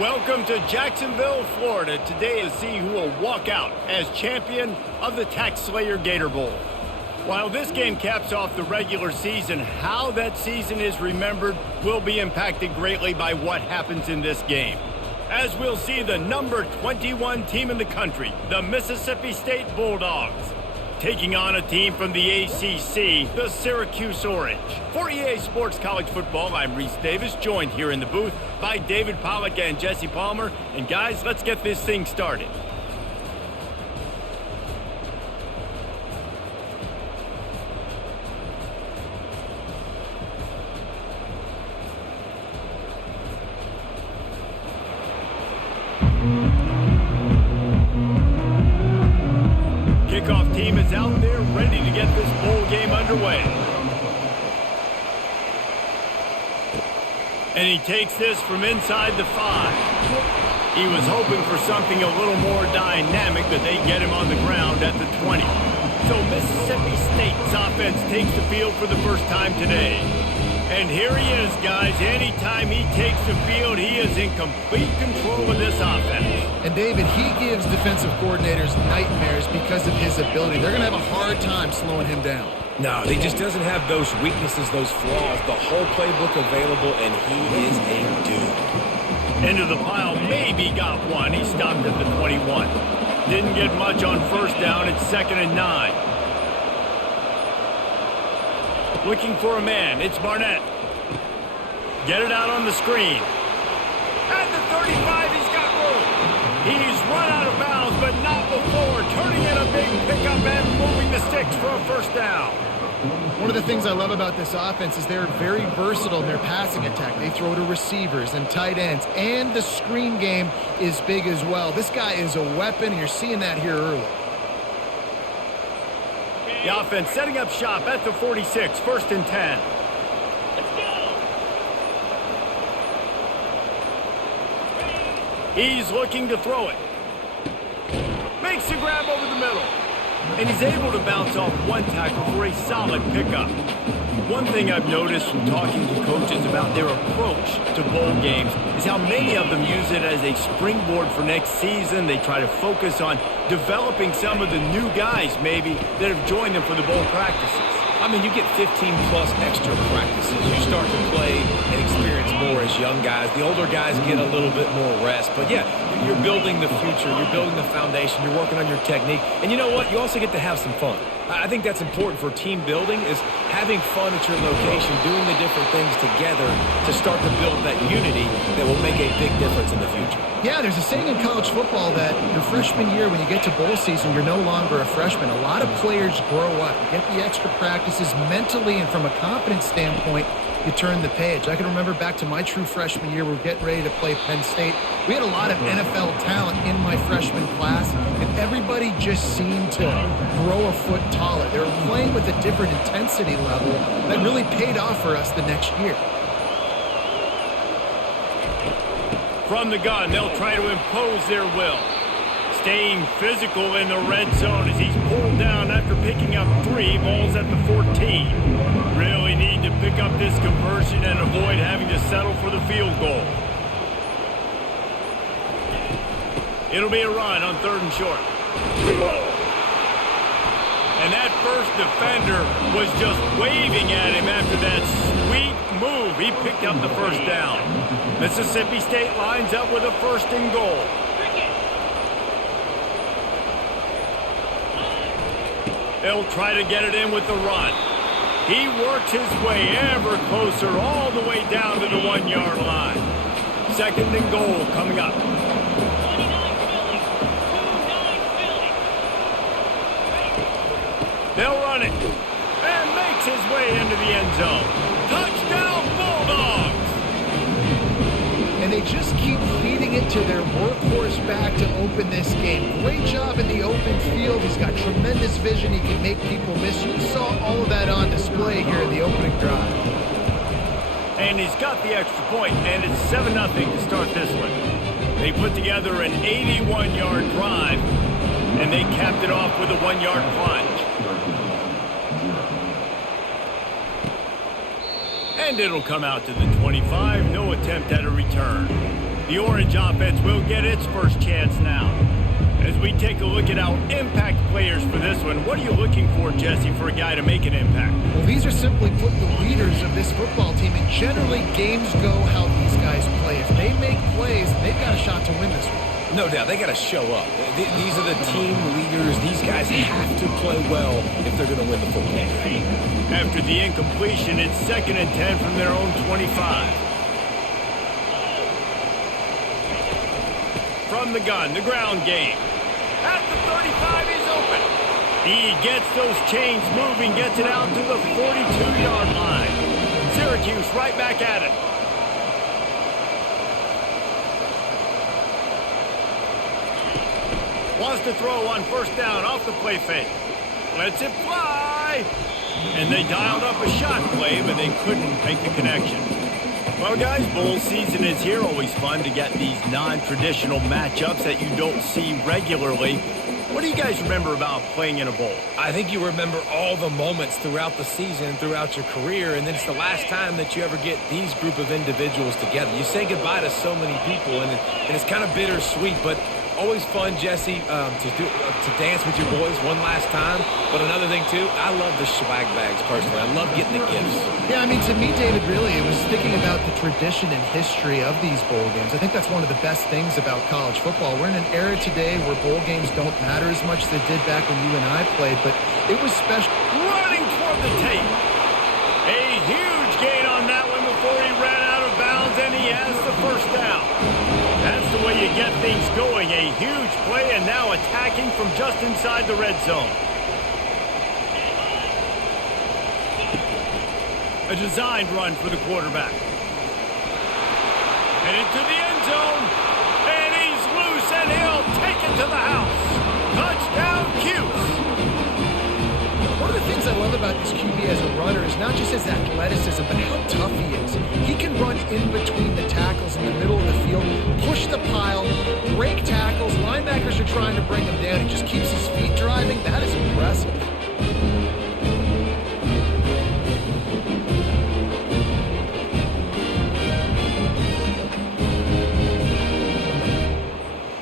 Welcome to Jacksonville, Florida. Today to see who will walk out as champion of the Tax Slayer Gator Bowl. While this game caps off the regular season, how that season is remembered will be impacted greatly by what happens in this game. As we'll see the number 21 team in the country, the Mississippi State Bulldogs, taking on a team from the ACC, the Syracuse Orange. For EA Sports College Football, I'm Reese Davis, joined here in the booth by David Pollack and Jesse Palmer. And guys, let's get this thing started. Kickoff team is out there ready to get this bowl game underway. And he takes this from inside the 5. He was hoping for something a little more dynamic, but they get him on the ground at the 20. So Mississippi State's offense takes the field for the first time today. And here he is, guys. Anytime he takes the field, he is in complete control of this offense. And David, he gives defensive coordinators nightmares because of his ability. They're going to have a hard time slowing him down. No, he just doesn't have those weaknesses, those flaws, the whole playbook available, and he is a dude. Into the pile, maybe got one. He stopped at the 21. Didn't get much on first down. It's 2nd and 9. Looking for a man. It's Barnett. Get it out on the screen. At the 35, he's got room. He's run out of bounds, but not before. Turning in a big pickup and moving the sticks for a first down. One of the things I love about this offense is they're very versatile in their passing attack. They throw to receivers and tight ends, and the screen game is big as well. This guy is a weapon, and you're seeing that here early. The offense setting up shop at the 46, 1st and 10. Let's go. He's looking to throw it. Makes the grab over the middle. And he's able to bounce off one tackle for a solid pickup. One thing I've noticed from talking to coaches about their approach to bowl games is how many of them use it as a springboard for next season. They try to focus on developing some of the new guys, maybe, that have joined them for the bowl practices. I mean, you get 15-plus extra practices. You start to play and experience more as young guys. The older guys get a little bit more rest. But, yeah, you're building the future. You're building the foundation. You're working on your technique. And you know what? You also get to have some fun. I think that's important for team building, is having fun at your location, doing the different things together to start to build that unity that will make a big difference in the future. Yeah, there's a saying in college football that your freshman year, when you get to bowl season, you're no longer a freshman. A lot of players grow up. You get the extra practices mentally, and from a confidence standpoint, you turn the page. I can remember back to my true freshman year, we were getting ready to play Penn State. We had a lot of NFL talent in my freshman class, and everybody just seemed to grow a foot taller. They were playing with a different intensity level that really paid off for us the next year. From the gun, they'll try to impose their will. Staying physical in the red zone as he's pulled down after picking up 3 balls at the 14. Really need to pick up this conversion and avoid having to settle for the field goal. It'll be a run on 3rd and short. And that first defender was just waving at him after that sweet move. He picked up the first down. Mississippi State lines up with a 1st and goal. They'll try to get it in with the run. He works his way ever closer all the way down to the 1-yard line. 2nd and goal coming up. They'll run it. And makes his way into the end zone. Touchdown Bulldogs! And they just keep feeding it to their workhorse back to open this game. Great job in the open field. He's got tremendous vision. He can make people miss. You saw all of that on display here in the opening drive. And he's got the extra point, and it's 7-0 to start this one. They put together an 81-yard drive, and they capped it off with a 1-yard plunge. And it'll come out to the 25. No attempt at a return. The orange offense will get its first chance now. As we take a look at our impact players for this one, what are you looking for, Jesse, for a guy to make an impact? Well, these are simply put the leaders of this football team, and generally games go how these guys play. If they make plays, they've got a shot to win this one. No doubt, they got to show up. These are the team leaders. These guys have to play well if they're going to win the football game. After the incompletion, it's 2nd and 10 from their own 25. From the gun, the ground game. At the 35, he's open. He gets those chains moving, gets it out to the 42-yard line. Syracuse right back at it. Wants to throw on 1st down off the play fake. Lets it fly. And they dialed up a shot play, but they couldn't make the connection. Well, guys, bowl season is here. Always fun to get these non-traditional matchups that you don't see regularly. What do you guys remember about playing in a bowl? I think you remember all the moments throughout the season, throughout your career, and then it's the last time that you ever get these group of individuals together. You say goodbye to so many people, and it's kind of bittersweet, but always fun, Jesse, to dance with your boys one last time. But another thing, too, I love the swag bags, personally. I love getting the gifts. Yeah, I mean, to me, David, really, it was thinking about the tradition and history of these bowl games. I think that's one of the best things about college football. We're in an era today where bowl games don't matter as much as they did back when you and I played, but it was special. Running toward the tape. A huge gain on that one before he ran out of bounds, and he has the 1st down. That's the way you get things going. A huge play, and now attacking from just inside the red zone. A designed run for the quarterback. And into the end zone. And he's loose, and he'll take it to the house. Touchdown, Cuse. One of the things I love about this QB as a runner is not just his athleticism, but how tough he is. He can run in between the tackles in the middle of the field, push the pile, break tackles. Linebackers are trying to bring him down. He just keeps his feet driving. That is impressive.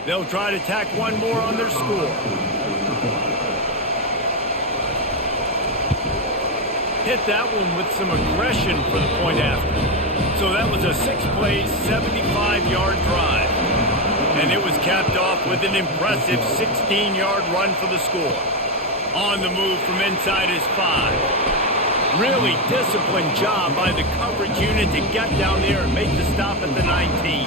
They'll try to tack one more on their score. Hit that one with some aggression for the point after. So that was a 6-play, 75-yard drive. And it was capped off with an impressive 16-yard run for the score. On the move from inside his 5. Really disciplined job by the coverage unit to get down there and make the stop at the 19.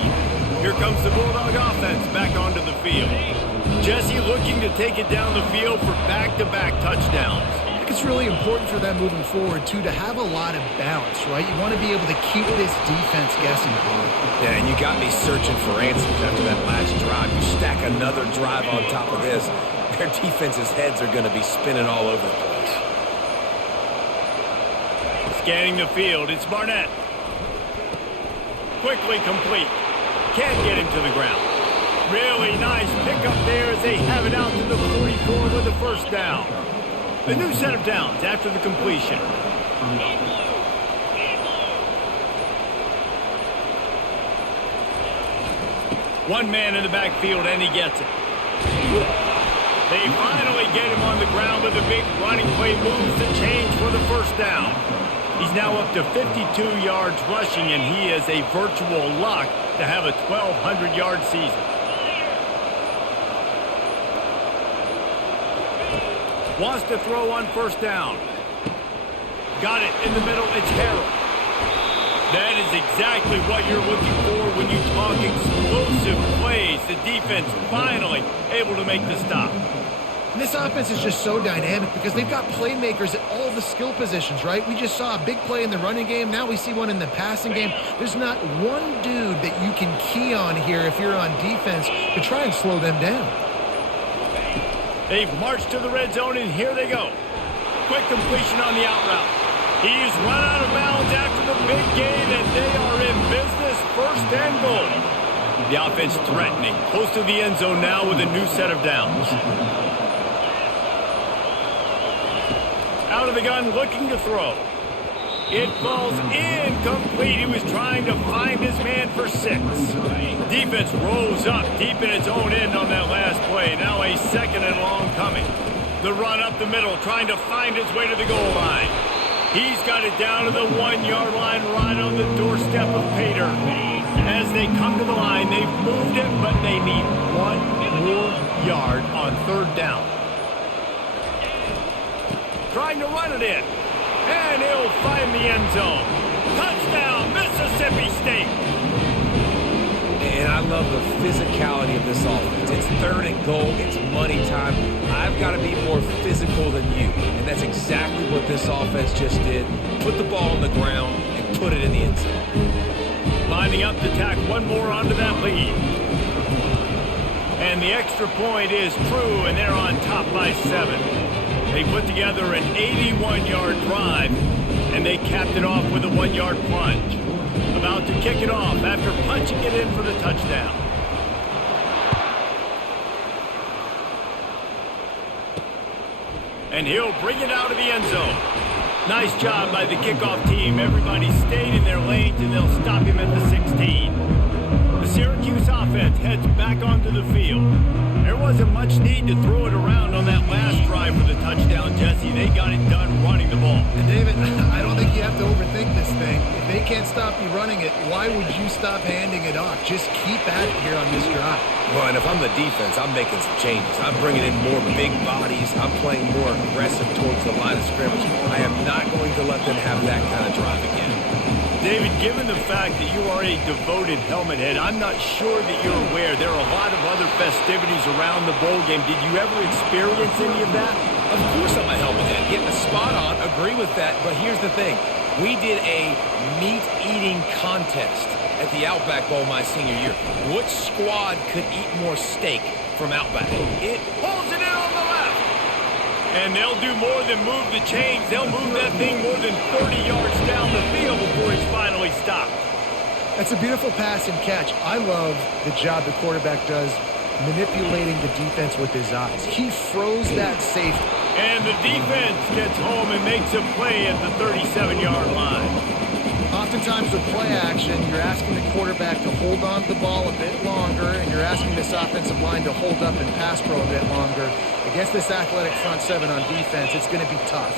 Here comes the Bulldog offense back onto the field. Jesse looking to take it down the field for back-to-back touchdowns. It's really important for them moving forward, too, to have a lot of balance, right? You want to be able to keep this defense guessing. Yeah, and you got me searching for answers after that last drive. You stack another drive on top of this, their defense's heads are going to be spinning all over the place. Scanning the field, it's Barnett. Quickly complete. Can't get him to the ground. Really nice pickup there as they have it out to the 44 with the 1st down. A new set of downs after the completion. One man in the backfield, and he gets it. They finally get him on the ground with a big running play, moves the change for the 1st down. He's now up to 52 yards rushing, and he is a virtual lock to have a 1,200-yard season. Wants to throw on 1st down. Got it in the middle. It's Harold. That is exactly what you're looking for when you talk explosive plays. The defense finally able to make the stop. And this offense is just so dynamic because they've got playmakers at all the skill positions, right? We just saw a big play in the running game. Now we see one in the passing game. There's not one dude that you can key on here if you're on defense to try and slow them down. They've marched to the red zone, and here they go. Quick completion on the out route. He's run out of bounds after the big gain, and they are in business, 1st and goal. The offense threatening, close to the end zone now with a new set of downs. Out of the gun, looking to throw. It falls incomplete. He was trying to find his man for 6. Defense rolls up deep in its own end on that last play. Now a 2nd and long coming. The run up the middle, trying to find his way to the goal line. He's got it down to the 1-yard line, right on the doorstep of Gator. As they come to the line, they've moved it, but they need 1 more yard on 3rd down. Trying to run it in. And he'll find the end zone. Touchdown, Mississippi State. And I love the physicality of this offense. It's 3rd and goal. It's money time. I've got to be more physical than you. And that's exactly what this offense just did. Put the ball on the ground and put it in the end zone. Lining up to tack one more onto that lead. And the extra point is true, and they're on top by 7. They put together an 81-yard drive, and they capped it off with a 1-yard plunge. About to kick it off after punching it in for the touchdown. And he'll bring it out of the end zone. Nice job by the kickoff team. Everybody stayed in their lanes, and they'll stop him at the 16. The Syracuse offense heads back onto the field. There wasn't much need to throw it around on that last drive for the touchdown, Jesse. They got it done running the ball. And David, I don't think you have to overthink this thing. If they can't stop you running it, why would you stop handing it off? Just keep at it here on this drive. Well, and if I'm the defense, I'm making some changes. I'm bringing in more big bodies. I'm playing more aggressive towards the line of scrimmage. I am not going to let them have that kind of drive again. David, given the fact that you are a devoted helmet head, I'm not sure that you're aware there are a lot of other festivities around the bowl game. Did you ever experience any of that? Of course I'm a helmet head. Getting the spot on, agree with that. But here's the thing. We did a meat-eating contest at the Outback Bowl my senior year. Which squad could eat more steak from Outback? It pulls it in on the left. And they'll do more than move the chains. They'll move that thing more than 30 yards down the field before it's finally stopped. That's a beautiful pass and catch. I love the job the quarterback does manipulating the defense with his eyes. He froze that safety. And the defense gets home and makes a play at the 37-yard line. Oftentimes with play action, you're asking the quarterback to hold on to the ball a bit longer, and you're asking this offensive line to hold up and pass pro a bit longer. Against this athletic front 7 on defense, it's going to be tough.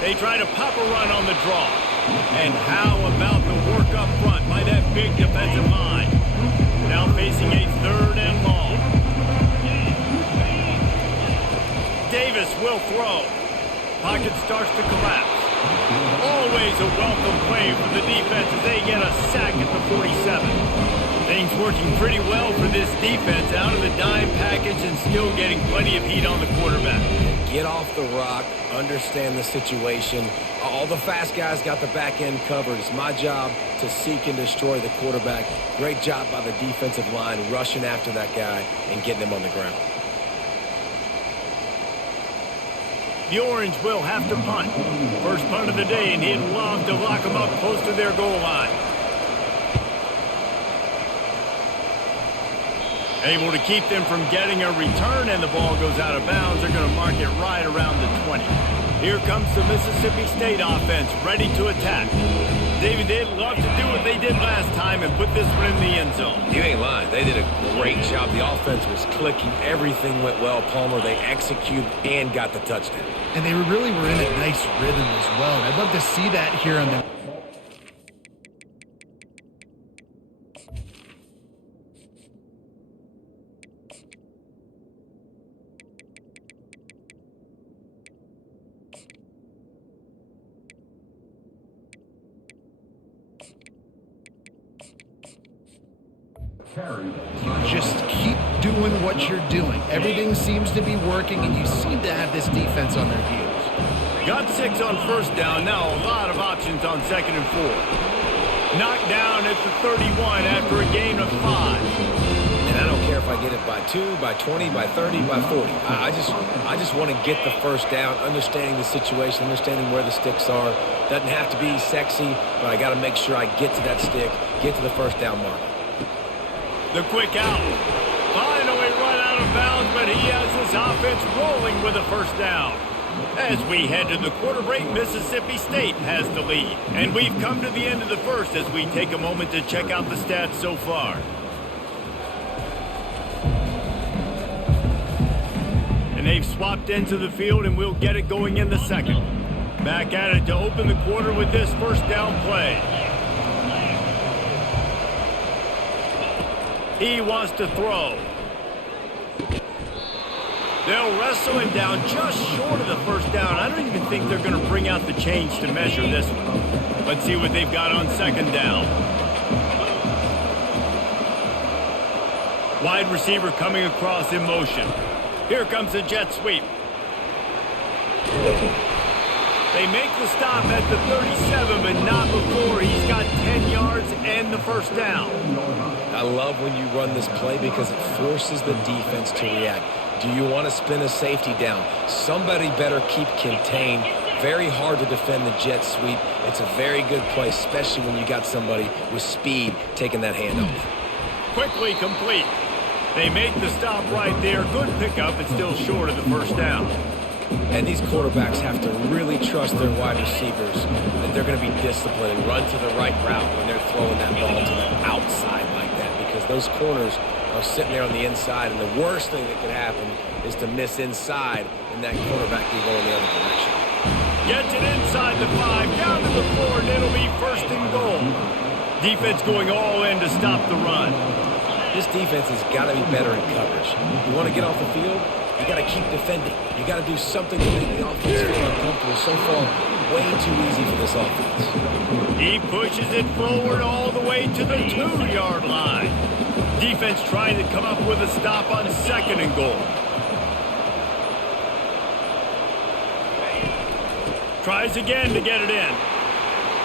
They try to pop a run on the draw. And how about the work up front by that big defensive line? Now facing a 3rd and long. Davis will throw. Pocket starts to collapse. Always a welcome play for the defense as they get a sack at the 47. Things working pretty well for this defense, out of the dime package and still getting plenty of heat on the quarterback. Get off the rock, understand the situation. All the fast guys got the back end covered. It's my job to seek and destroy the quarterback. Great job by the defensive line rushing after that guy and getting him on the ground. The Orange will have to punt. First punt of the day, and he'd love to lock them up close to their goal line. Able to keep them from getting a return, and the ball goes out of bounds. They're going to mark it right around the 20. Here comes the Mississippi State offense, ready to attack. David, they'd love to do what they did last time and put this one in the end zone. You ain't lying. They did a great job. The offense was clicking. Everything went well. Palmer, they executed and got the touchdown. And they really were in a nice rhythm as well. I'd love to see that here on the... Just keep doing what you're doing. Everything seems to be working, and you seem to have this defense on their heels. Got 6 on first down. Now a lot of options on 2nd and 4. Knocked down at the 31 after a gain of 5. And I don't care if I get it by 2, by 20, by 30, by 40. I just want to get the first down, understanding the situation, understanding where the sticks are. Doesn't have to be sexy, but I got to make sure I get to that stick, get to the first down mark. The quick out. Finally run out of bounds, but he has his offense rolling with a first down. As we head to the quarter break, Mississippi State has the lead. And we've come to the end of the first as we take a moment to check out the stats so far. And they've swapped into the field, and we'll get it going in the second. Back at it to open the quarter with this first down play. He wants to throw. They'll wrestle him down just short of the first down. I don't even think they're going to bring out the chains to measure this one. Let's see what they've got on second down. Wide receiver coming across in motion. Here comes a jet sweep. They make the stop at the 37, but not before he's got 10 yards and the first down. I love when you run this play because it forces the defense to react. Do you want to spin a safety down? Somebody better keep contained. Very hard to defend the jet sweep. It's a very good play, especially when you got somebody with speed taking that handoff. Quickly complete. They make the stop right there. Good pickup, but still short of the first down. And these quarterbacks have to really trust their wide receivers that they're going to be disciplined and run to the right route when they're throwing that ball to the outside like that, because those corners are sitting there on the inside, and the worst thing that could happen is to miss inside and that quarterback can go in the other direction. Gets it inside the 5, down to the 4, and it'll be first and goal. Defense going all in to stop the run. This defense has got to be better in coverage. You want to get off the field, you got to keep defending. You got to do something to make the offense feel uncomfortable. So far, way too easy for this offense. He pushes it forward all the way to the 2-yard line. Defense trying to come up with a stop on second and goal. Tries again to get it in.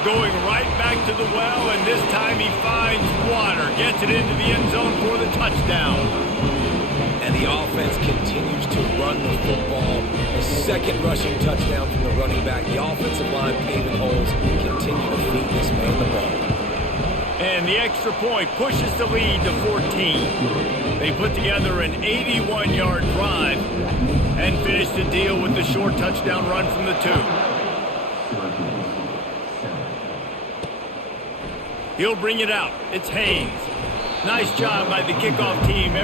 Going right back to the well, and this time he finds water. Gets it into the end zone for the touchdown. And the offense continues to run the football. The second rushing touchdown from the running back. The offensive line paving holes. Continue to feed this man the ball. And the extra point pushes the lead to 14. They put together an 81-yard drive and finish the deal with the short touchdown run from the 2. He'll bring it out. It's Haynes. Nice job by the kickoff team.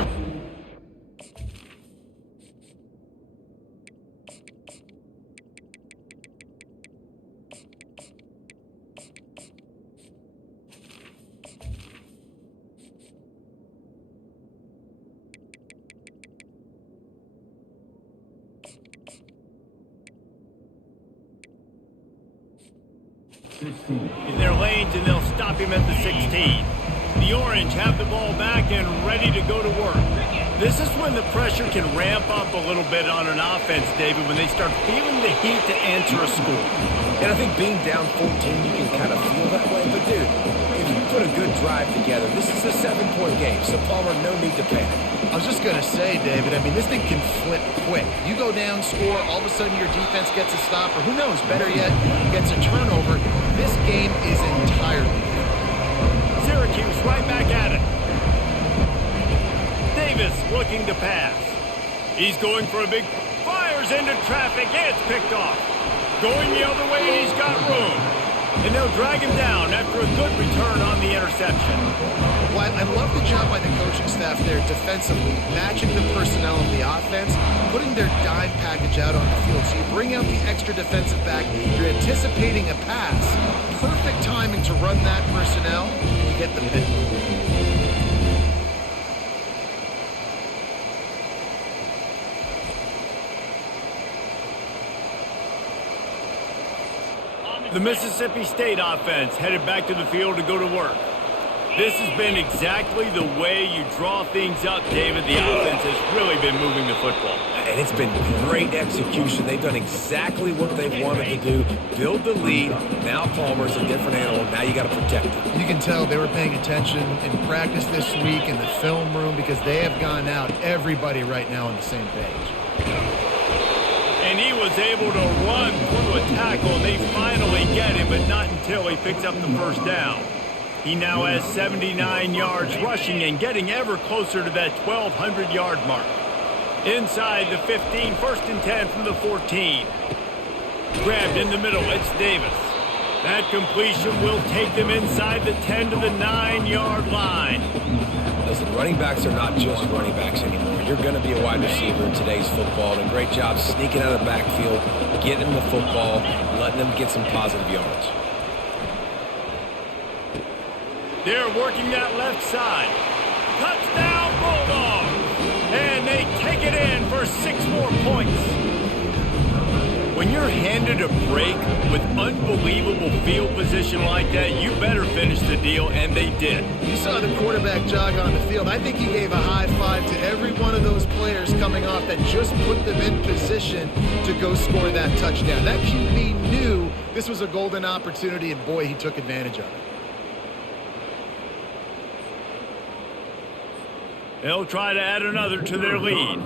In their lanes, and they'll stop him at the 16. The Orange have the ball back and ready to go to work. This is when the pressure can ramp up a little bit on an offense, David, when they start feeling the heat to answer a score. And I think being down 14, you can kind of feel that way. But, dude, if you put a good drive together, this is a 7-point game, so Palmer, no need to panic. I was just going to say, David, I mean, this thing can flip quick. You go down, score, all of a sudden your defense gets a stop, or who knows, better yet, gets a turnover. This game is entirely different. Syracuse right back at it. Davis looking to pass. He's going for a big, fires into traffic, and it's picked off. Going the other way, and he's got room. And they'll drag him down after a good return on the interception. Well, I love the job by the coaching staff there defensively, matching the personnel of the offense, putting their dime package out on the field. So you bring out the extra defensive back, you're anticipating a pass. Perfect timing to run that personnel, and you get the pick. The Mississippi State offense headed back to the field to go to work. This has been exactly the way you draw things up, David. The offense has really been moving the football. And it's been great execution. They've done exactly what they've wanted to do. Build the lead. Now Palmer's a different animal. Now you got to protect it. You can tell they were paying attention in practice this week in the film room because they have gone out, everybody right now on the same page. And he was able to run through a tackle, and they finally get him, but not until he picks up the first down. He now has 79 yards rushing and getting ever closer to that 1,200-yard mark. Inside the 15, 1st and 10 from the 14. Grabbed in the middle, it's Davis. That completion will take them inside the 10 to the 9-yard line. Listen, running backs are not just running backs anymore. You're going to be a wide receiver in today's football, and a great job sneaking out of the backfield, getting them the football, letting them get some positive yards. They're working that left side. Touchdown Bulldogs! And they take it in for 6 more points. When you're handed a break with unbelievable field position like that, you better finish the deal, and they did. You saw the quarterback jog on the field. I think he gave a high five to every one of those players coming off that just put them in position to go score that touchdown. That QB knew this was a golden opportunity, and boy, he took advantage of it. They'll try to add another to their lead.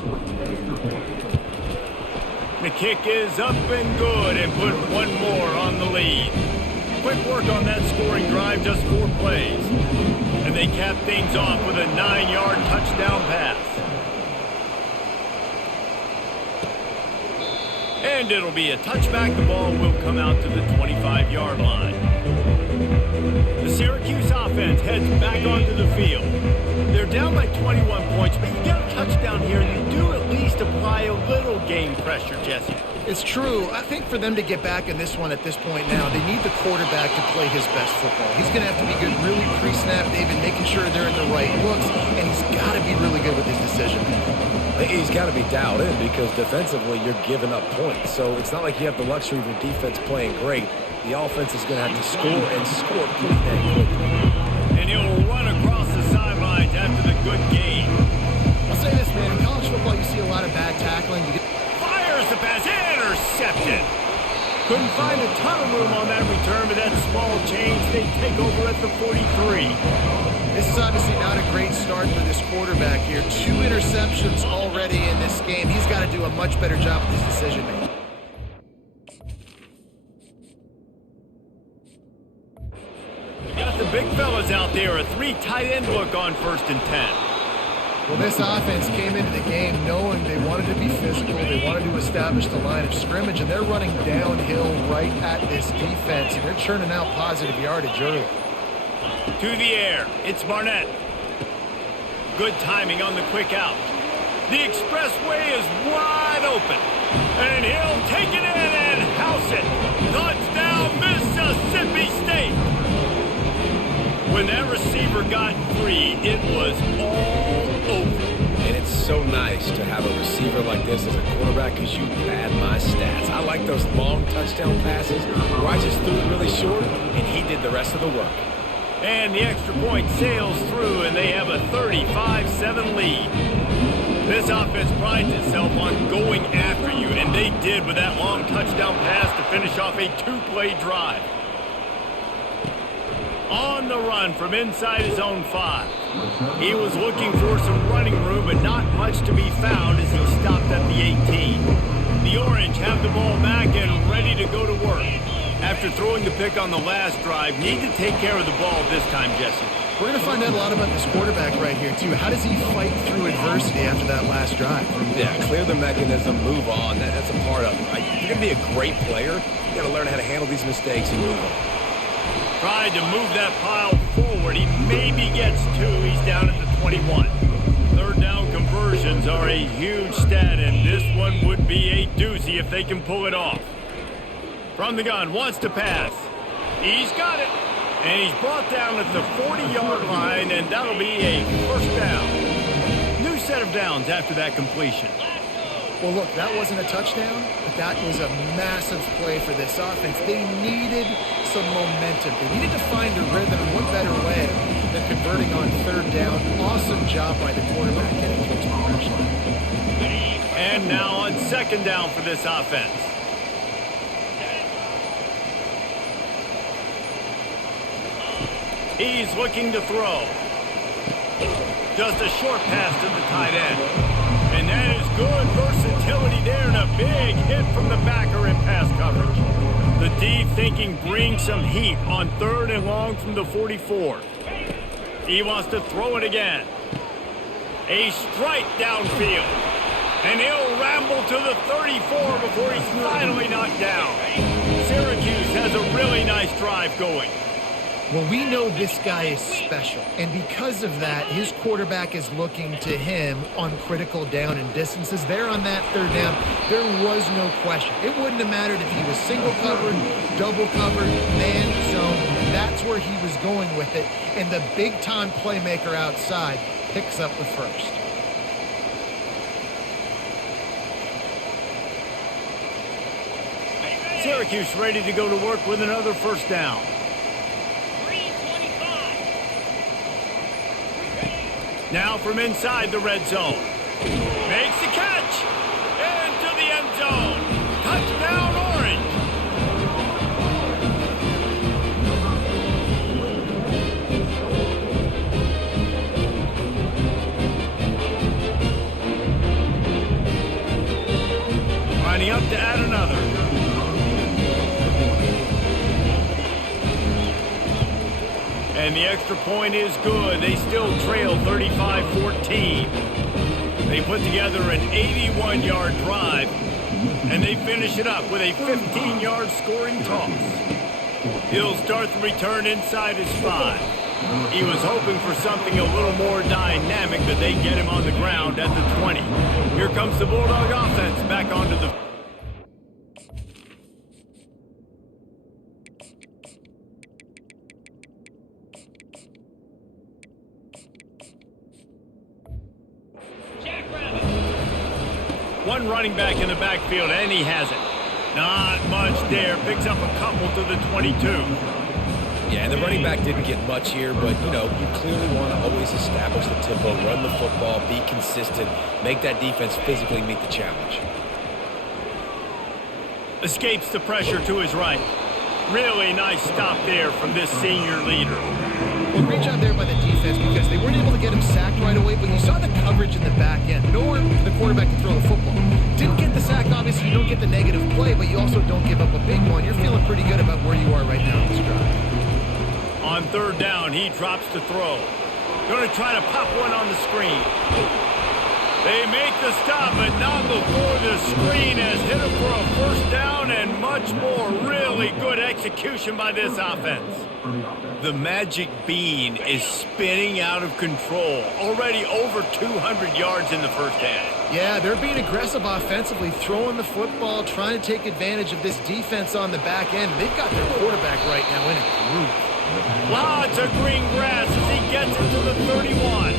The kick is up and good, and put one more on the lead. Quick work on that scoring drive, just 4 plays. And they cap things off with a 9-yard touchdown pass. And it'll be a touchback. The ball will come out to the 25-yard line. The Syracuse offense heads back onto the field. They're down by 21 points, but you get a touchdown here, and you do at least apply a little game pressure, Jesse. It's true. I think for them to get back in this one at this point now, they need the quarterback to play his best football. He's going to have to be good really pre-snap, David, making sure they're in the right looks, and he's got to be really good with his decision. He's got to be dialed in because defensively you're giving up points. So it's not like you have the luxury of your defense playing great. The offense is going to have to score and score pretty dang quickly. And he'll run across the sidelines after the good gain. I'll say this, man. In college football, you see a lot of bad tackling. Fires the pass, intercepted. Couldn't find a ton of room on that return, but that small change, they take over at the 43. This is obviously not a great start for this quarterback here. 2 interceptions already in this game. He's got to do a much better job with his decision-making. Got the big fellas out there, a 3 tight end look on 1st and 10. Well, this offense came into the game knowing they wanted to be physical, they wanted to establish the line of scrimmage, and they're running downhill right at this defense, and they're churning out positive yardage early. To the air, it's Barnett. Good timing on the quick out. The expressway is wide open, and he'll take it in and house it. Touchdown, Mississippi State. When that receiver got free, it was all over. And it's so nice to have a receiver like this as a quarterback because you pad my stats. I like those long touchdown passes where I just threw it really short, and he did the rest of the work. And the extra point sails through, and they have a 35-7 lead. This offense prides itself on going after you, and they did with that long touchdown pass to finish off a 2-play drive. On the run from inside his own 5. He was looking for some running room, but not much to be found as he stopped at the 18. The Orange have the ball back and ready to go to work. After throwing the pick on the last drive, need to take care of the ball this time, Jesse. We're going to find out a lot about this quarterback right here, too. How does he fight through adversity after that last drive? Yeah, clear the mechanism, move on. That's a part of it, right? If you're going to be a great player, you got to learn how to handle these mistakes and move on. Tried to move that pile forward. He maybe gets 2. He's down at the 21. 3rd down conversions are a huge stat, and this one would be a doozy if they can pull it off. From the gun, wants to pass. He's got it. And he's brought down at the 40-yard line, and that'll be a 1st down. New set of downs after that completion. Well, look, that wasn't a touchdown, but that was a massive play for this offense. They needed some momentum. They needed to find a rhythm, and what better way than converting on 3rd down. Awesome job by the quarterback getting kicked to the pressure line. And now on 2nd down for this offense. He's looking to throw. Just a short pass to the tight end. And that is good versatility there, and a big hit from the backer in pass coverage. The D thinking bring some heat on 3rd and long from the 44. He wants to throw it again. A strike downfield. And he'll ramble to the 34 before he's finally knocked down. Syracuse has a really nice drive going. Well, we know this guy is special, and because of that, his quarterback is looking to him on critical down and distances. There on that third down, there was no question. It wouldn't have mattered if he was single covered, double covered, man zone. That's where he was going with it, and the big-time playmaker outside picks up the first. Syracuse ready to go to work with another first down. Now from inside the red zone. Makes the catch. Into the end zone. Touchdown, Orange. Lining up to add another. And the extra point is good. They still trail 35-14. They put together an 81-yard drive, and they finish it up with a 15-yard scoring toss. He'll start the return inside his 5. He was hoping for something a little more dynamic, but they get him on the ground at the 20. Here comes the Bulldog offense back onto the... One running back in the backfield, and he has it. Not much there. Picks up a couple to the 22. Yeah, and the running back didn't get much here, but, you know, you clearly want to always establish the tempo, run the football, be consistent, make that defense physically meet the challenge. Escapes the pressure to his right. Really nice stop there from this senior leader. Well, great job there by the defense because they weren't able to get him sacked right away, but you saw the coverage in the back end. Nowhere for the quarterback to throw the football. Didn't get the sack, obviously you don't get the negative play, but you also don't give up a big one. You're feeling pretty good about where you are right now in this drive. On third down, he drops to throw. Going to try to pop one on the screen. They make the stop, but not before the screen has hit him for a first down and much more. Really good execution by this offense. The magic bean is spinning out of control. Already over 200 yards in the first half. Yeah, they're being aggressive offensively, throwing the football, trying to take advantage of this defense on the back end. They've got their quarterback right now in a groove. Lots of green grass as he gets into the 31.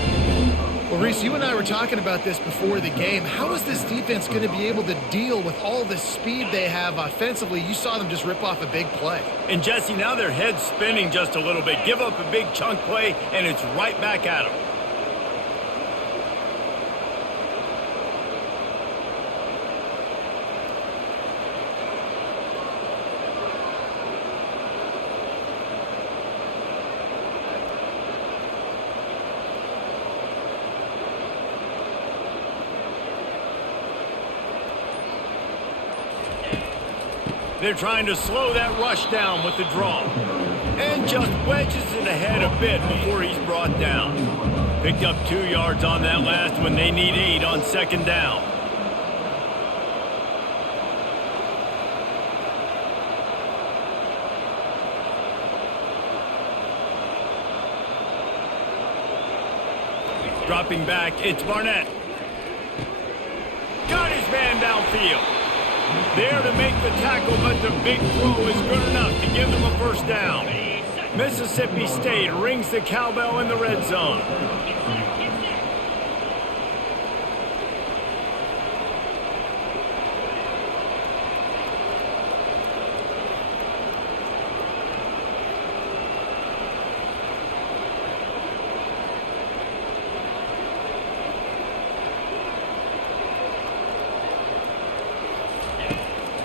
Well, Reese, you and I were talking about this before the game. How is this defense going to be able to deal with all the speed they have offensively? You saw them just rip off a big play. And, Jesse, now their head's spinning just a little bit. Give up a big chunk play, and it's right back at them. They're trying to slow that rush down with the draw. And just wedges it ahead a bit before he's brought down. Picked up 2 yards on that last one. They need 8 on second down. Dropping back, it's Barnett. Got his man downfield. There to make the tackle, but the big throw is good enough to give them a first down. Mississippi State rings the cowbell in the red zone.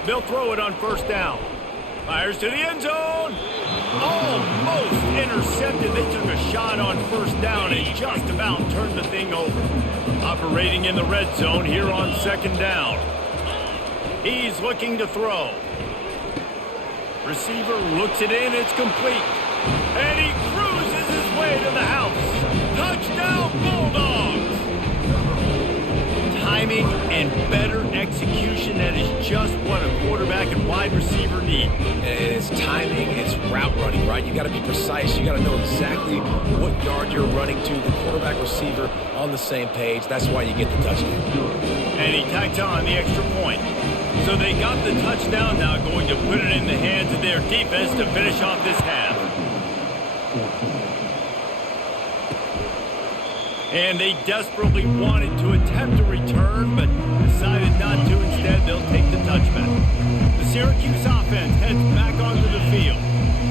They'll throw it on first down. Fires to the end zone. Almost intercepted. They took a shot on first down and just about turned the thing over. Operating in the red zone here on second down. He's looking to throw. Receiver looks it in. It's complete. And he cruises his way to the house. Touchdown, Bulldogs. Timing timing and better execution. That is just what a quarterback and wide receiver need. And it's timing, it's route running, right? You got to be precise. You got to know exactly what yard you're running to. The quarterback receiver on the same page. That's why you get the touchdown. And he tacked on the extra point. So they got the touchdown, now going to put it in the hands of their defense to finish off this half. And they desperately wanted to attempt a return, but decided not to. Instead, they'll take the touchback. The Syracuse offense heads back onto the field.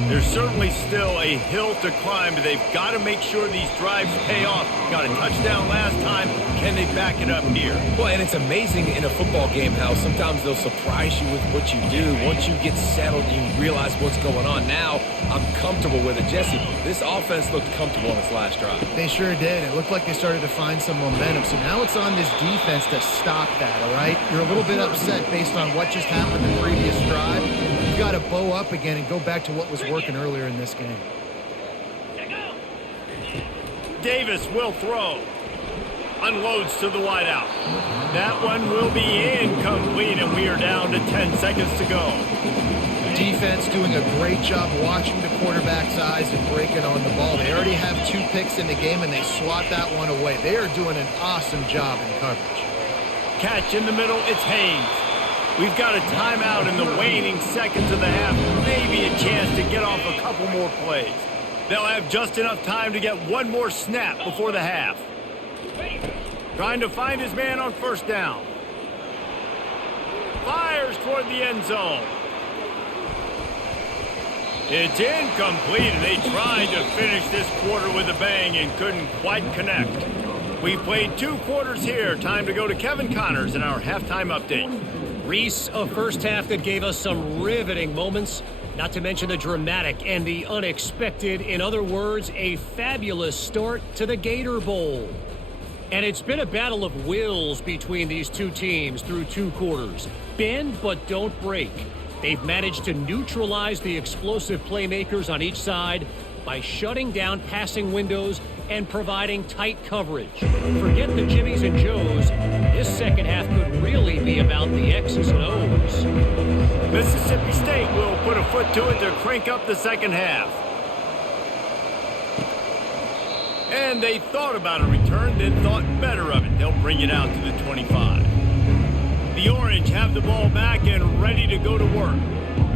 There's certainly still a hill to climb, but they've got to make sure these drives pay off. Got a touchdown last time. Can they back it up here? Well, and it's amazing in a football game how sometimes they'll surprise you with what you do. Once you get settled, you realize what's going on. Now, I'm comfortable with it. Jesse, this offense looked comfortable on its last drive. They sure did. It looked like they started to find some momentum. So now it's on this defense to stop that, all right? You're a little bit upset based on what just happened the previous drive. You've got to bow up again and go back to what was working earlier in this game. Davis will throw. Unloads to the wideout. That one will be incomplete, and we are down to 10 seconds to go. Defense doing a great job watching the quarterback's eyes and breaking on the ball. They already have 2 picks in the game, and they swat that one away. They are doing an awesome job in coverage. Catch in the middle, it's Haynes. We've got a timeout in the waning seconds of the half. Maybe a chance to get off a couple more plays. They'll have just enough time to get one more snap before the half. Trying to find his man on first down. Fires toward the end zone. It's incomplete, and they tried to finish this quarter with a bang and couldn't quite connect. We've played 2 quarters here. Time to go to Kevin Connors in our halftime update. Reese, a first half that gave us some riveting moments, not to mention the dramatic and the unexpected. In other words, a fabulous start to the Gator Bowl. And it's been a battle of wills between these two teams through 2 quarters. Bend but don't break. They've managed to neutralize the explosive playmakers on each side by shutting down passing windows and providing tight coverage. Forget the Jimmies and Joes. This second half could really be about the X's and O's. Mississippi State will put a foot to it to crank up the second half. And they thought about a return, then thought better of it. They'll bring it out to the 25. The Orange have the ball back and ready to go to work.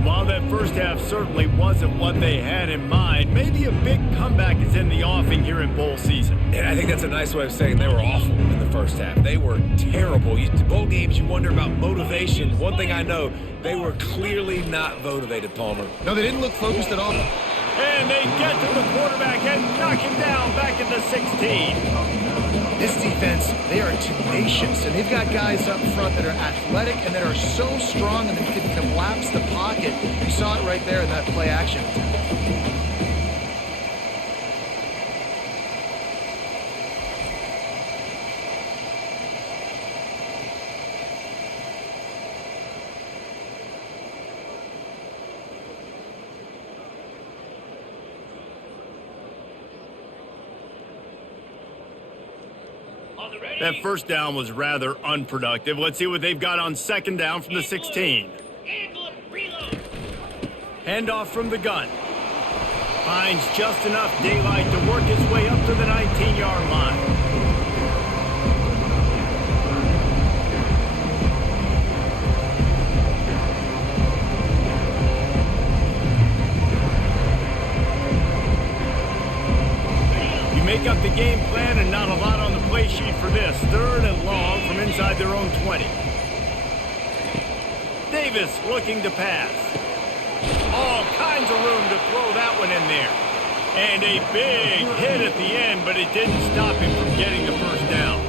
While that first half certainly wasn't what they had in mind, maybe a big comeback is in the offing here in bowl season. And I think that's a nice way of saying they were awful in the first half. They were terrible. Bowl games, you wonder about motivation. One thing I know, they were clearly not motivated, Palmer. No, they didn't look focused at all. And they get to the quarterback and knock him down back at the 16. This defense, they are tenacious, and they've got guys up front that are athletic and that are so strong and that can collapse the pocket. You saw it right there in that play action. That first down was rather unproductive. Let's see what they've got on second down from the 16. Handoff from the gun. Finds just enough daylight to work his way up to the 19-yard line. Make up the game plan and not a lot on the play sheet for this. 3rd and long from inside their own 20. Davis looking to pass. All kinds of room to throw that one in there. And a big hit at the end, but it didn't stop him from getting the first down.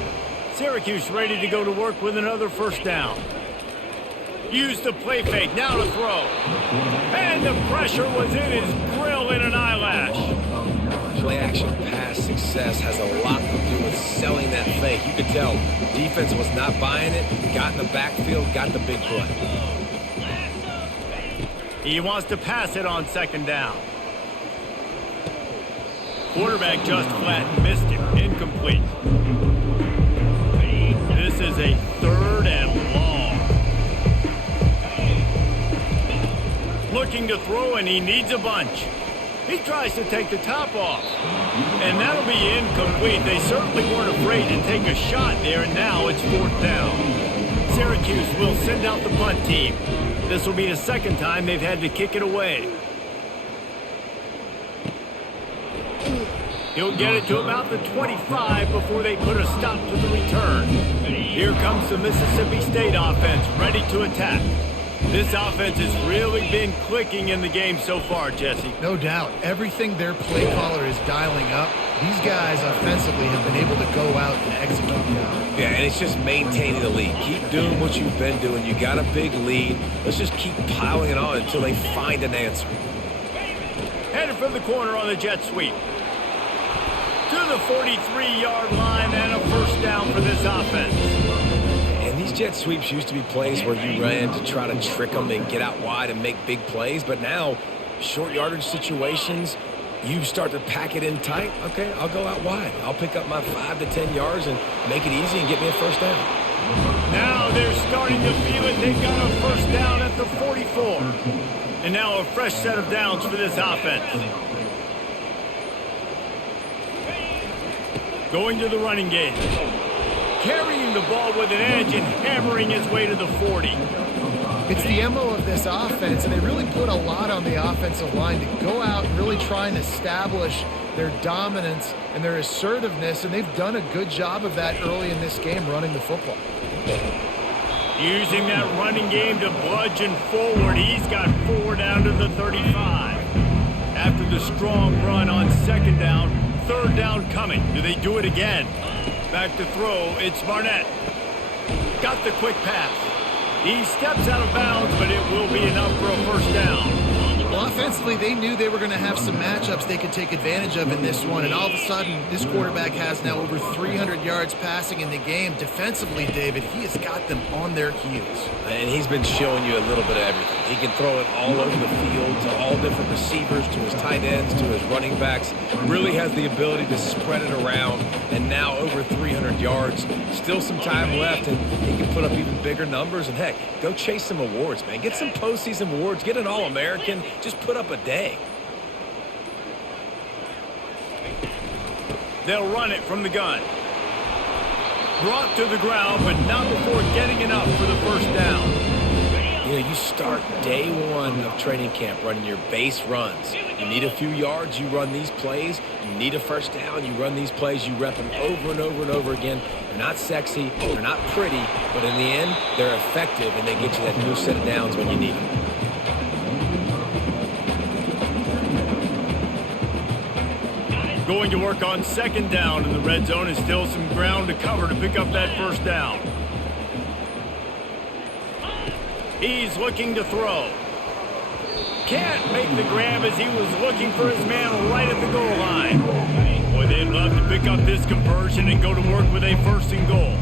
Syracuse ready to go to work with another first down. Use the play fake, now to throw. And the pressure was in his grill in an eyelash. Play action pass success has a lot to do with selling that fake. You could tell defense was not buying it, got in the backfield, got the big play. He wants to pass it on second down. Quarterback just flat missed him. Incomplete. This is a 3rd and long. Looking to throw, and he needs a bunch. He tries to take the top off. And that'll be incomplete. They certainly weren't afraid to take a shot there, and now it's 4th down. Syracuse will send out the punt team. This will be the second time they've had to kick it away. He'll get it to about the 25 before they put a stop to the return. Here comes the Mississippi State offense, ready to attack. This offense has really been clicking in the game so far, Jesse. No doubt. Everything their play caller is dialing up, these guys offensively have been able to go out and execute now. Yeah, and it's just maintaining the lead. Keep doing what you've been doing. You got a big lead. Let's just keep piling it on until they find an answer. Headed for the corner on the jet sweep. To the 43-yard line and a 1st down for this offense. And these jet sweeps used to be plays where you ran to try to trick them and get out wide and make big plays. But now, short yardage situations, you start to pack it in tight. Okay, I'll go out wide. I'll pick up my 5 to 10 yards and make it easy and get me a 1st down. Now they're starting to feel it. They've got a 1st down at the 44. And now a fresh set of downs for this offense. Going to the running game. Carrying the ball with an edge and hammering his way to the 40. It's the MO of this offense, and they really put a lot on the offensive line to go out and really try and establish their dominance and their assertiveness, and they've done a good job of that early in this game running the football. Using that running game to bludgeon forward. He's got 4 down to the 35. After the strong run on 2nd down, 3rd down coming. Do they do it again? Back to throw. It's Barnett. Got the quick pass. He steps out of bounds, but it will be enough for a 1st down. Well, offensively, they knew they were going to have some matchups they could take advantage of in this one, and all of a sudden, this quarterback has now over 300 yards passing in the game. Defensively, David, he has got them on their heels. And he's been showing you a little bit of everything. He can throw it all over the field to all different receivers, to his tight ends, to his running backs. Really has the ability to spread it around, and now over 300 yards. Still some time left, and he can put up even bigger numbers. And, heck, go chase some awards, man. Get some postseason awards. Get an All-American. Just put up a day. They'll run it from the gun. Brought to the ground, but not before getting enough for the 1st down. You know, you start day 1 of training camp running your base runs. You need a few yards, you run these plays. You need a 1st down, you run these plays. You rep them over and over and over again. They're not sexy, they're not pretty, but in the end, they're effective, and they get you that new set of downs when you need them. Going to work on 2nd down in the red zone, and still some ground to cover to pick up that 1st down. He's looking to throw. Can't make the grab as he was looking for his man right at the goal line. Boy, they'd love to pick up this conversion and go to work with a 1st and goal.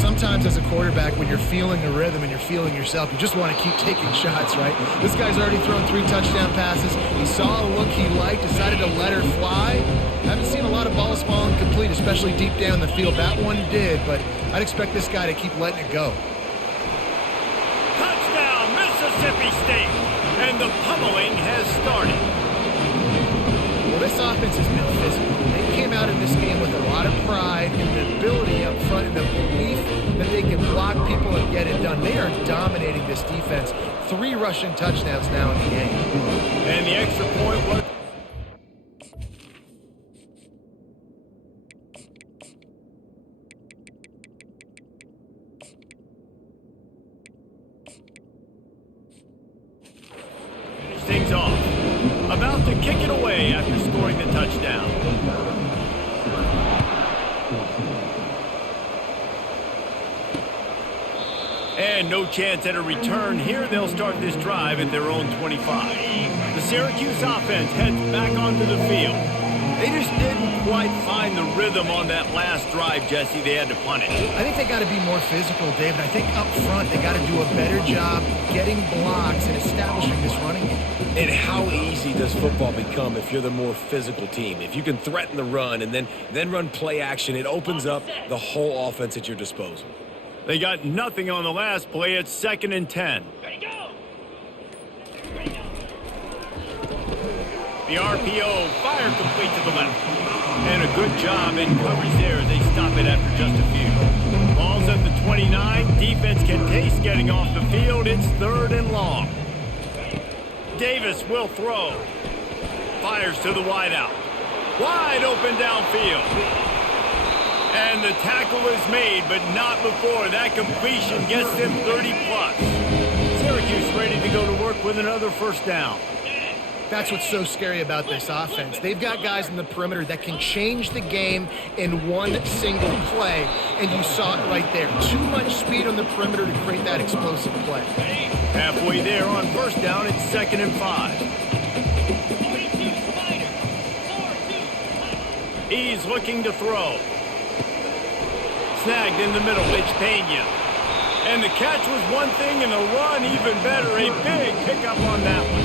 Sometimes as a quarterback, when you're feeling the rhythm and you're feeling yourself, you just want to keep taking shots, right? This guy's already thrown 3 touchdown passes. He saw a look he liked, decided to let her fly. Haven't seen a lot of balls falling complete, especially deep down the field. That one did, but I'd expect this guy to keep letting it go. Touchdown, Mississippi State! And the pummeling has started. Well, this offense has been physical. They came out in this game with a lot of pride and the ability up front and the belief that they can block people and get it done. They are dominating this defense. 3 rushing touchdowns now in the game. And the extra point was... things off. About to kick it away after scoring the touchdown. And no chance at a return. Here they'll start this drive at their own 25. The Syracuse offense heads back onto the field. They just didn't quite find the rhythm on that last drive, Jesse. They had to punt it. I think they got to be more physical, David. I think up front they got to do a better job getting blocks and establishing this running game. And how easy does football become if you're the more physical team? If you can threaten the run and then run play action, it opens up the whole offense at your disposal. They got nothing on the last play. It's 2nd and 10. The RPO, fire complete to the left. And a good job in coverage there as they stop it after just a few. Ball's at the 29. Defense can taste getting off the field. It's 3rd and long. Davis will throw. Fires to the wideout. Wide open downfield. And the tackle is made, but not before that completion gets them 30+. Syracuse ready to go to work with another first down. That's what's so scary about this offense. They've got guys in the perimeter that can change the game in one single play, and you saw it right there. Too much speed on the perimeter to create that explosive play. Halfway there on first down, it's 2nd and 5. He's looking to throw. Snagged in the middle, it's Pena. And the catch was one thing, and the run even better. A big pickup on that one.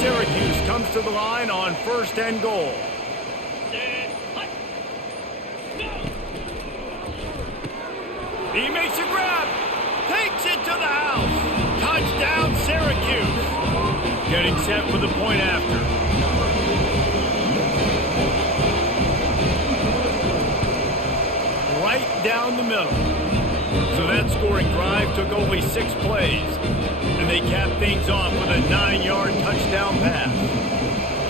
Syracuse comes to the line on 1st and goal. He makes a grab. Takes it to the house. Touchdown, Syracuse. Getting set for the point after. Right down the middle. So that scoring drive took only 6 plays. And they capped things off with a 9-yard touchdown pass.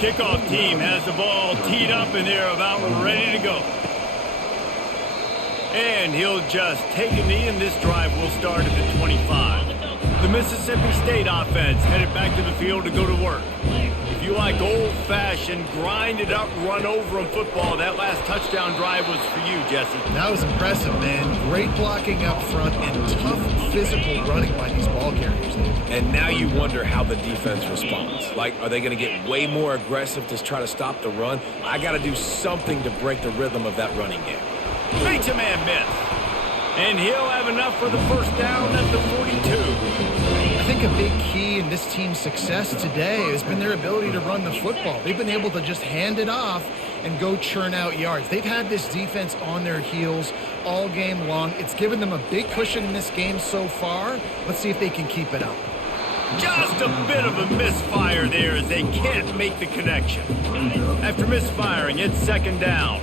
Kickoff team has the ball teed up and they're about ready to go. And he'll just take a knee, and this drive will start at the 25. The Mississippi State offense headed back to the field to go to work. If you like old-fashioned, grind-it-up, run-over-'em football, that last touchdown drive was for you, Jesse. That was impressive, man. Great blocking up front and tough physical running by these ball carriers. And now you wonder how the defense responds. Like, are they going to get way more aggressive to try to stop the run? I got to do something to break the rhythm of that running game. Makes a man miss. And he'll have enough for the first down at the 42. I think a big key in this team's success today has been their ability to run the football. They've been able to just hand it off and go churn out yards. They've had this defense on their heels all game long. It's given them a big cushion in this game so far. Let's see if they can keep it up. Just a bit of a misfire there as they can't make the connection. After misfiring, it's 2nd down.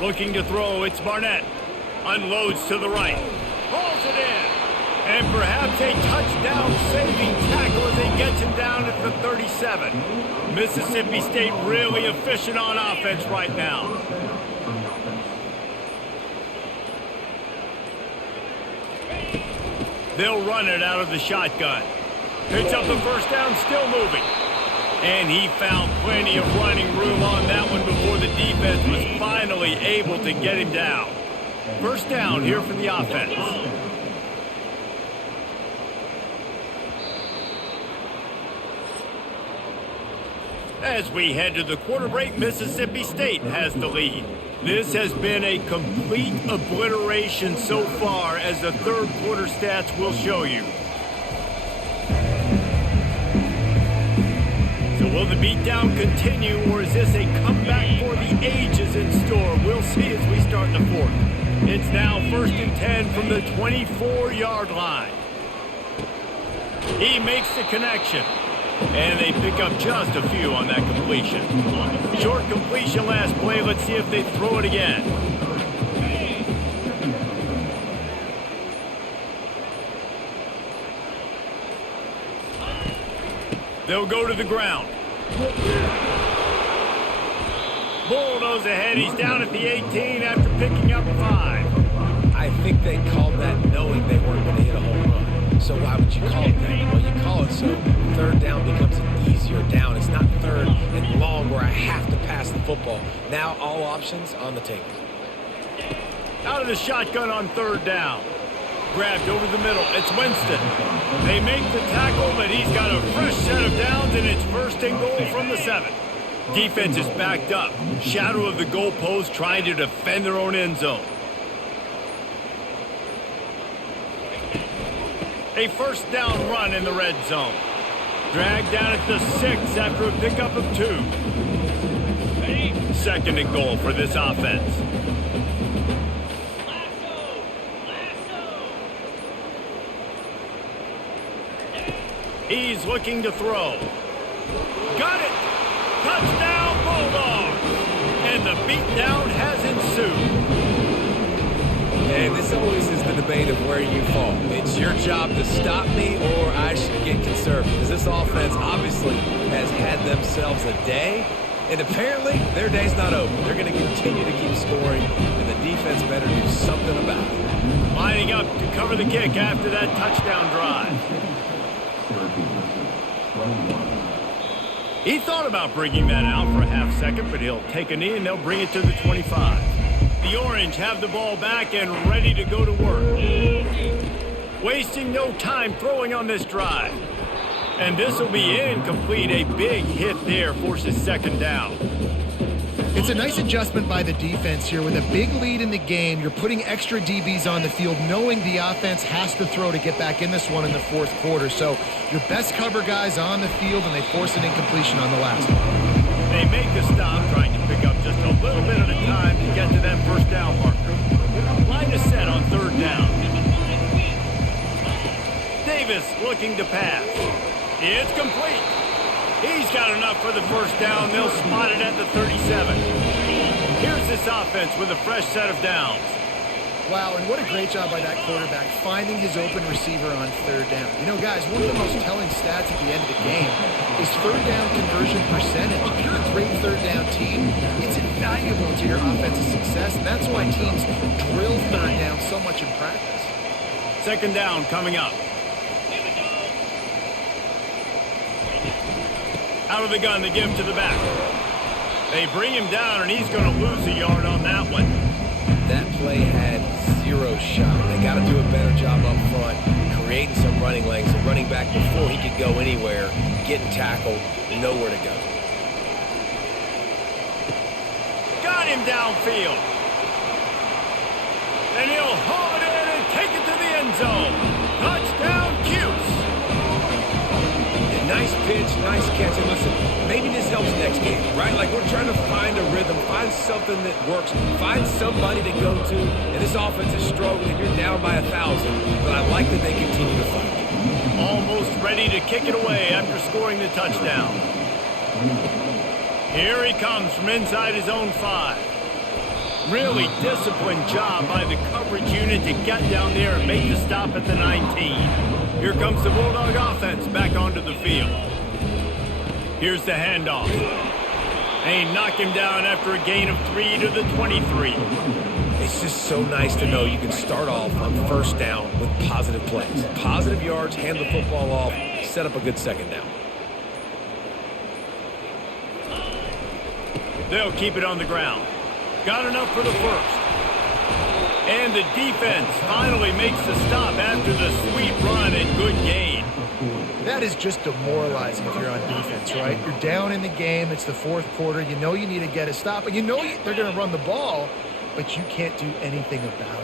Looking to throw, it's Barnett. Unloads to the right. Hauls it in. And perhaps a touchdown-saving tackle as he gets him down at the 37. Mississippi State really efficient on offense right now. They'll run it out of the shotgun. Picks up the first down, still moving. And he found plenty of running room on that one before the defense was finally able to get him down. First down here for the offense. As we head to the quarter break, Mississippi State has the lead. This has been a complete obliteration so far, as the third quarter stats will show you. So will the beatdown continue, or is this a comeback for the ages in store? We'll see as we start the fourth. It's now 1st and 10 from the 24-yard line. He makes the connection. And they pick up just a few on that completion. Short completion last play. Let's see if they throw it again. They'll go to the ground. Bulldoze ahead. He's down at the 18 after picking up 5. I think they called that knowing they weren't going to hit a home run. So why would you call it that? Well, you call it so third down becomes an easier down. It's not third and long where I have to pass the football. Now all options on the table. Out of the shotgun on third down. Grabbed over the middle. It's Winston. They make the tackle, but he's got a fresh set of downs, and it's 1st and goal from the 7. Defense is backed up. Shadow of the goalpost trying to defend their own end zone. A first down run in the red zone. Dragged down at the 6 after a pickup of 2. 2nd and goal for this offense. He's looking to throw. Got it! Touchdown, Bulldogs! And the beatdown has ensued. And this always is the debate of where you fall. It's your job to stop me or I should get conservative. Because this offense obviously has had themselves a day. And apparently, their day's not over. They're going to continue to keep scoring, and the defense better do something about it. Lining up to cover the kick after that touchdown drive. He thought about bringing that out for a half second, but he'll take a knee and they'll bring it to the 25. The Orange have the ball back and ready to go to work. Wasting no time throwing on this drive. And this will be incomplete. A big hit there forces second down. It's a nice adjustment by the defense here. With a big lead in the game, you're putting extra DBs on the field, knowing the offense has to throw to get back in this one in the fourth quarter. So your best cover guys on the field, and they force an incompletion on the last one. They make the stop, trying to pick up just a little bit at a time to get to that first down marker. Line is set on third down. Davis looking to pass. It's complete. He's got enough for the first down. They'll spot it at the 37. Here's this offense with a fresh set of downs. Wow, and what a great job by that quarterback finding his open receiver on third down. You know, guys, one of the most telling stats at the end of the game is third down conversion percentage. If you're a great third down team, it's invaluable to your offensive success, and that's why teams drill third down so much in practice. Second down coming up. Out of the gun, they give him to the back. They bring him down, and he's going to lose a yard on that one. That play had zero shot. They got to do a better job up front, creating some running lanes. The running back, before he could go anywhere, getting tackled, nowhere to go. Got him downfield. And he'll haul it in and take it to the end zone. Touchdown, Cuse. Nice pitch, nice catch. And listen, maybe this helps next game, right? Like, we're trying to find a rhythm, find something that works, find somebody to go to. And this offense is struggling. You're down by 1,000, but I like that they continue to fight. Almost ready to kick it away after scoring the touchdown. Here he comes from inside his own 5. Really disciplined job by the coverage unit to get down there and make the stop at the 19. Here comes the Bulldog offense back onto the field. Here's the handoff. They knock him down after a gain of 3 to the 23. It's just so nice to know you can start off on first down with positive plays. Positive yards, hand the football off, set up a good second down. They'll keep it on the ground. Got enough for the first. And the defense finally makes the stop after the sweet run and good gain. That is just demoralizing if you're on defense, right? You're down in the game. It's the fourth quarter. You know you need to get a stop. And you know they're going to run the ball, but you can't do anything about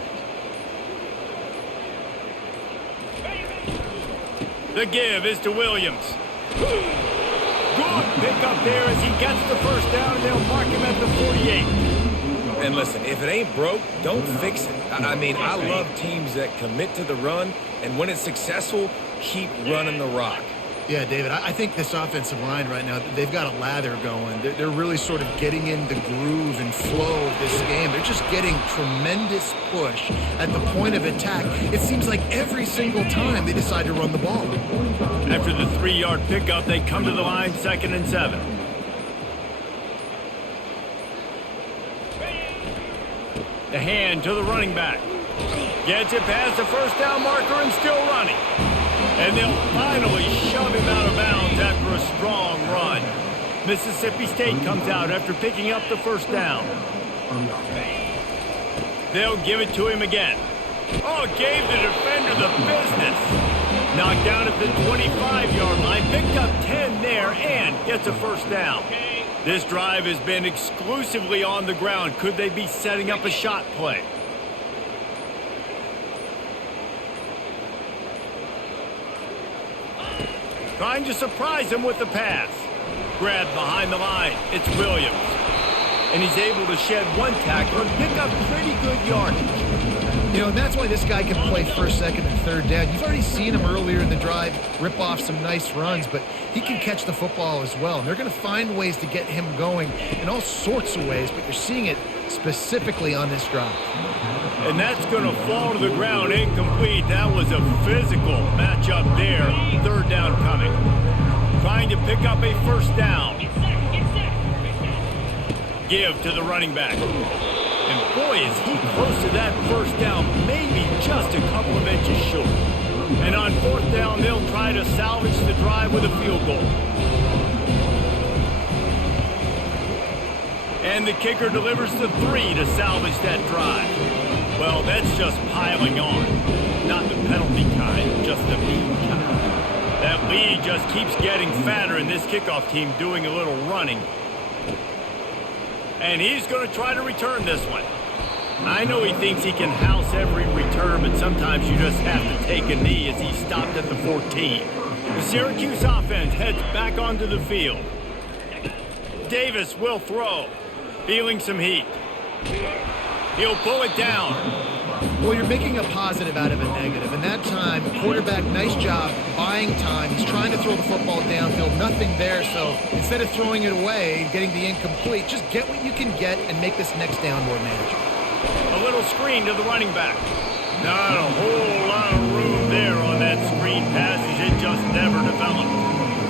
it. The give is to Williams. Good pick up there as he gets the first down. They'll mark him at the 48. And listen, if it ain't broke, don't fix it. I mean, I love teams that commit to the run, and when it's successful, keep running the rock. Yeah, David, I think this offensive line right now, they've got a lather going. They're really sort of getting in the groove and flow of this game. They're just getting tremendous push at the point of attack. It seems like every single time they decide to run the ball. After the 3-yard pickup, they come to the line, 2nd and 7. The hand to the running back. Gets it past the first down marker and still running. And they'll finally shove him out of bounds after a strong run. Mississippi State comes out after picking up the first down. They'll give it to him again. Oh, gave the defender the business. Knocked down at the 25-yard line. Picked up 10 there and gets a first down. This drive has been exclusively on the ground. Could they be setting up a shot play? Trying to surprise him with the pass. Grabbed behind the line. It's Williams. And he's able to shed one tackle and pick up pretty good yardage. You know, and that's why this guy can play first, second, and third down. You've already seen him earlier in the drive rip off some nice runs, but he can catch the football as well. And they're going to find ways to get him going in all sorts of ways, but you're seeing it specifically on this drive. And that's going to fall to the ground incomplete. That was a physical matchup there. Third down coming. Trying to pick up a first down. Give to the running back. And boy, is he close to that first down, maybe just a couple of inches short. And on fourth down, they'll try to salvage the drive with a field goal. And the kicker delivers the 3 to salvage that drive. Well, that's just piling on. Not the penalty kind, just the mean kind. That lead just keeps getting fatter, and this kickoff team doing a little running. And he's going to try to return this one. I know he thinks he can house every return, but sometimes you just have to take a knee as he stopped at the 14. The Syracuse offense heads back onto the field. Davis will throw, feeling some heat. He'll pull it down. Well, you're making a positive out of a negative. And that time, quarterback, nice job buying time. He's trying to throw the football downfield. Nothing there. So instead of throwing it away, getting the incomplete, just get what you can get and make this next down more manageable. A little screen to the running back. Not a whole lot of room there on that screen passage. It just never developed.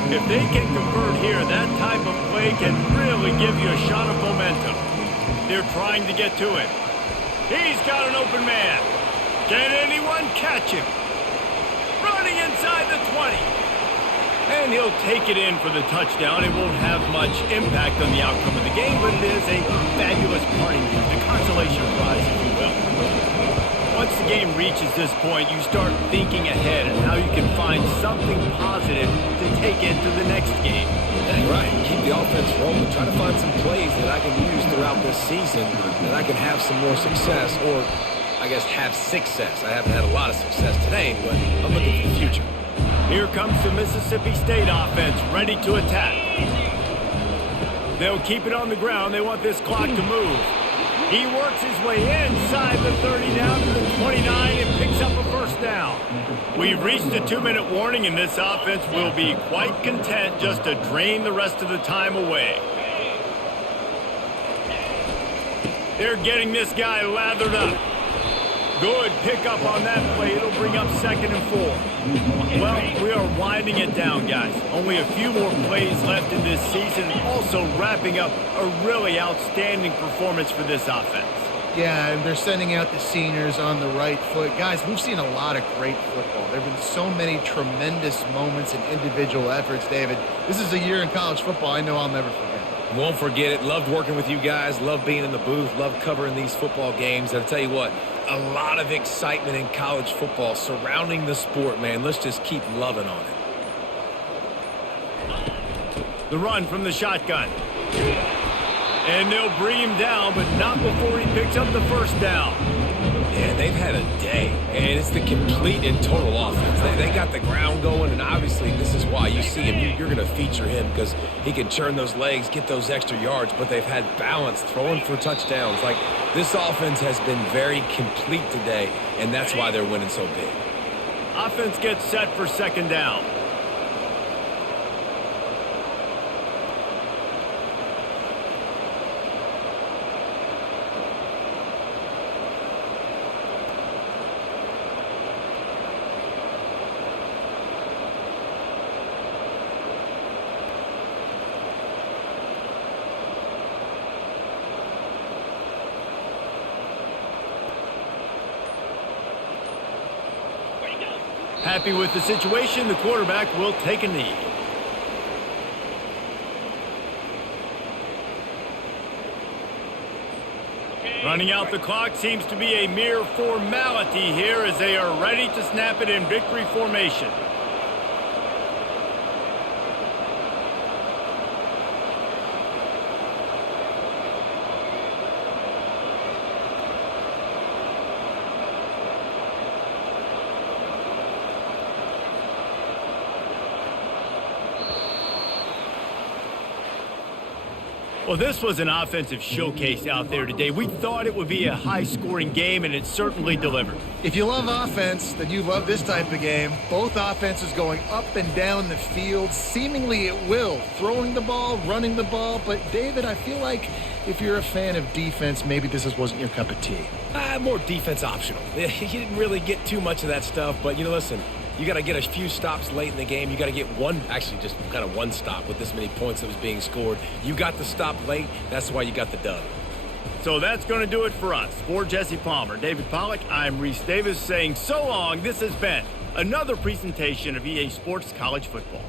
If they can convert here, that type of play can really give you a shot of momentum. They're trying to get to it. He's got an open man. Can anyone catch him? Running inside the 20. And he'll take it in for the touchdown. It won't have much impact on the outcome of the game, but it is a fabulous parting gift, a consolation prize, if you will. Once the game reaches this point, you start thinking ahead and how you can find something positive to take into the next game. Yeah, right. Keep the offense rolling. Try to find some plays that I can use throughout this season that I can have some more success, or I guess have success. I haven't had a lot of success today, but I'm looking for the future. Here comes the Mississippi State offense, ready to attack. They'll keep it on the ground. They want this clock to move. He works his way inside the 30 down to the 29 and picks up a first down. We've reached a 2-minute warning, and this offense will be quite content just to drain the rest of the time away. They're getting this guy lathered up. Good pickup on that play. It'll bring up 2nd and 4. Well, we are winding it down, guys. Only a few more plays left in this season. Also wrapping up a really outstanding performance for this offense. Yeah, and they're sending out the seniors on the right foot. Guys, we've seen a lot of great football. There have been so many tremendous moments and individual efforts, David. This is a year in college football I know I'll never forget. Won't forget it. Loved working with you guys. Loved being in the booth. Loved covering these football games. I'll tell you what, a lot of excitement in college football surrounding the sport, man. Let's just keep loving on it. The run from the shotgun. And they'll bring him down, but not before he picks up the first down. Yeah, they've had a day, and it's the complete and total offense. They got the ground going, and obviously this is why you see him. You're going to feature him because he can churn those legs, get those extra yards, but they've had balance, throwing for touchdowns. Like, this offense has been very complete today, and that's why they're winning so big. Offense gets set for 2nd down. Happy with the situation, the quarterback will take a knee. Running out the clock seems to be a mere formality here as they are ready to snap it in victory formation. Well, this was an offensive showcase out there today. We thought it would be a high-scoring game, and it certainly delivered. If you love offense, then you love this type of game. Both offenses going up and down the field, seemingly at will, throwing the ball, running the ball. But, David, I feel like if you're a fan of defense, maybe this wasn't your cup of tea. More defense optional. He didn't really get too much of that stuff, but, listen, you got to get a few stops late in the game. You got to get just kind of one stop with this many points that was being scored. You got the stop late. That's why you got the dub. So that's going to do it for us. For Jesse Palmer, David Pollack, I'm Reese Davis saying so long. This has been another presentation of EA Sports College Football.